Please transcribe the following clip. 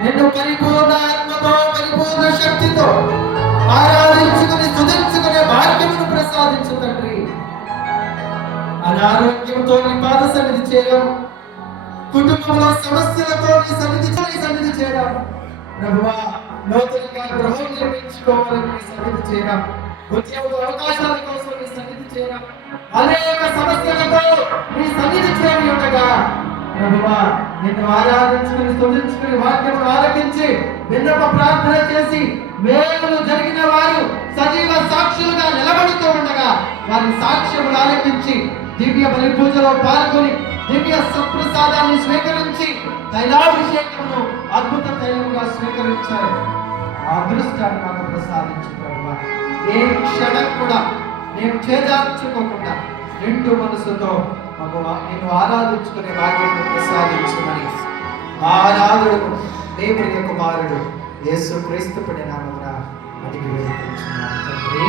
నిన్ను పరిపూర్ణ ఆత్మతో పరిపూర్ణ శక్తితో ఆరాధించుకుని స్తుతించుకునే భాగ్యమును ప్రసాదించు తండ్రి. అనారోగ్యంతో నీ పాద సన్నిధి చేయడం కుటుంబంలో సమస్యలతో నీ సన్నిధి నీ సన్నిధి చేయడం ప్రభువా నూతనంగా గృహం నిర్మించుకోవాలని నీ సన్నిధి చేయడం ఉద్యోగ అవకాశాల కోసం నీ సన్నిధి చేయడం అనేక సమస్యలతో నీ సన్నిధి ప్రభువా నిన్ను ఆరాధించుకుని స్థుతించుకుని వాక్యము ఆలకించి విన్నప ప్రార్థన చేసి మేలులు జరిగిన వారు సజీవ సాక్షులుగా నిలబడుతూ ఉండగా వారి సాక్ష్యము ఆలకించి దివ్య బలి పూజలో పాల్గొని దివ్య సప్రసాదాన్ని స్వీకరించి తైలాభిషేకమును అద్భుత తైలముగా స్వీకరించారు. ఆ అదృష్టాన్ని మాకు ప్రసాదించు ప్రభు ఏ క్షణం కూడా నేను చేజార్చుకోకుండా నిండు మనసుతో మాకు నిన్ను ఆరాధించుకునే భాగ్యం ప్రసాదించమని. ఆరాధుడు దేవుడి యొక్క కుమారుడు యేసు క్రీస్తు పడిన అడిగి వేయించున్నాను తండ్రి